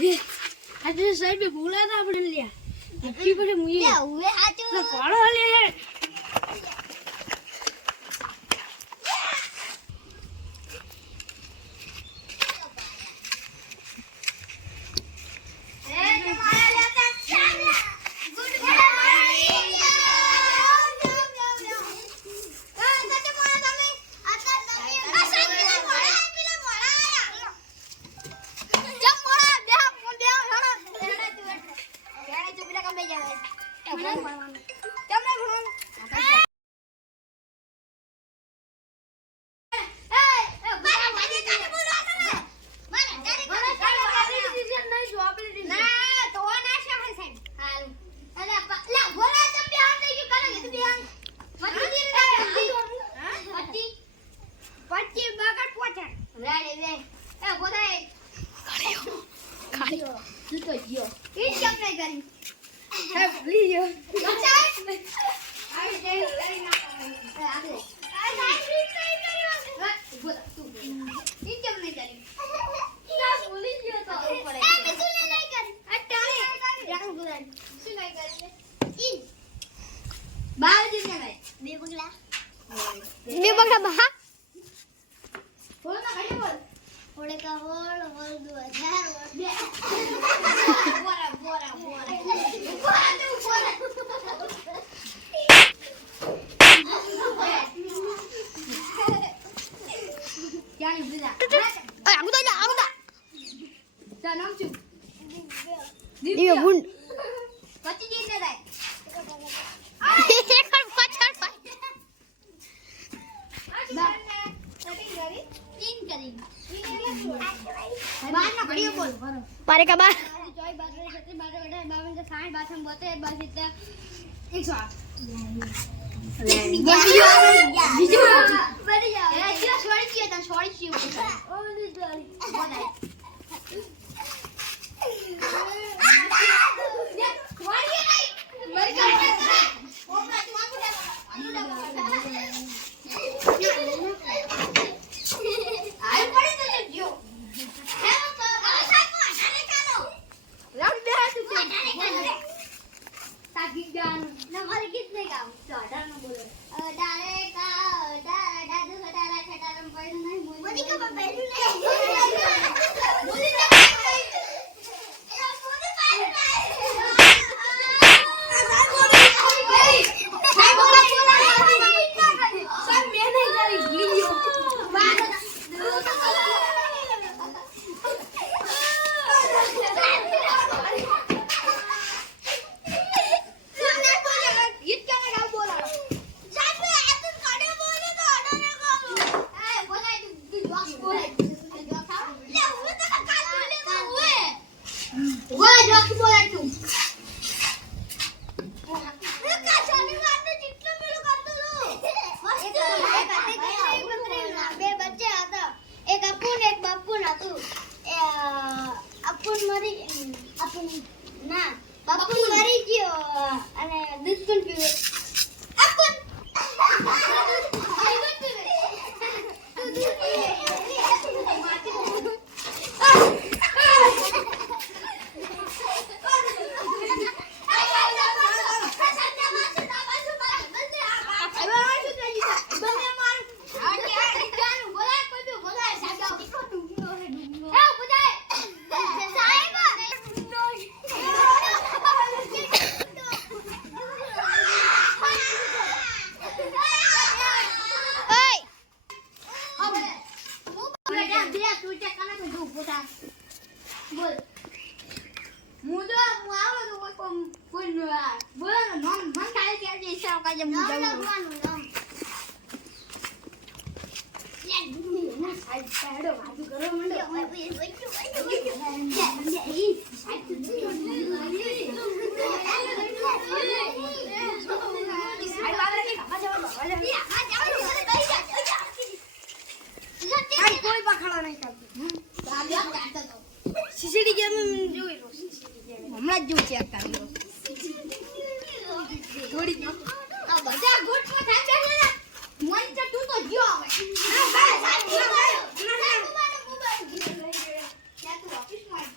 આજે સાહેબ બોલાતા આપણે લ્યા નક્કી પડે મુએ લે હવે હાચું કોળો લે पारे का बार जोई बाजरे छत्री बाजरे गडे 52 60 बाथम 72 बासित 108 बीजू बड़ी जाओ ए जो छोड़ी किए ता छोड़ी किए ओ नी जोड़ी बोलाई वाड़ी नहीं मर गया ओपरा तू आंगू दे आई पड़े तो जो हमारे कितने काम डाल ना बोलो डाले का डादू डाला छटारम पढ़ नहीं मोदी का बैठू नहीं मोदी का सीसीटी कैमरा में જોઈ લો હમણાં જ જો ચેક કરી લો થોડી આ બધા ગુટમાં થાય છે મોન તો તું તો જો આવે હા બસ સાચી વાત ના મોબાઈલ યા તું ઓફિસ માં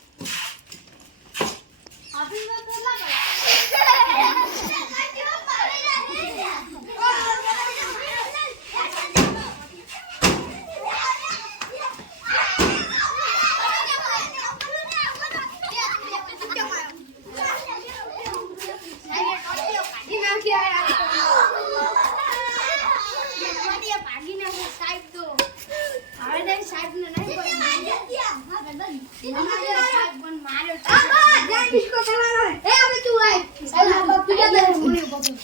મારો આ બસ જાન ડિસ્કો કરવાનો હે એ હવે તું આય તું જા બે હું ઉભો છું